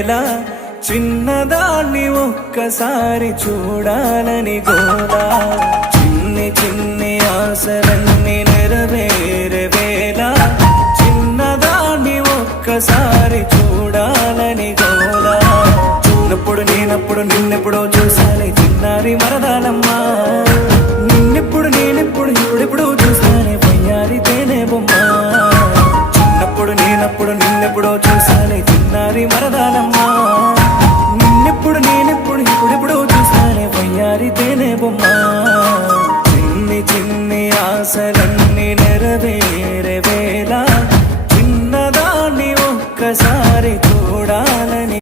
వేళ చిన్నదాన్ని ఒక్కసారి చూడాలని గోలా చిన్ని చిన్ని ఆశలన్నీ నెరవేరే వేళ చిన్నదాన్ని ఒక్కసారి చూడాలని గోలా చిన్నప్పుడు నేనప్పుడు నిన్నెప్పుడో చూసానే చిన్నారి మరదాలమ్మా నిన్నెప్పుడు నేనెప్పుడు ఇప్పుడెప్పుడు చూసానే వయ్యారి తేనె బొమ్మ చిన్నప్పుడు నేనప్పుడు నిన్నెప్పుడో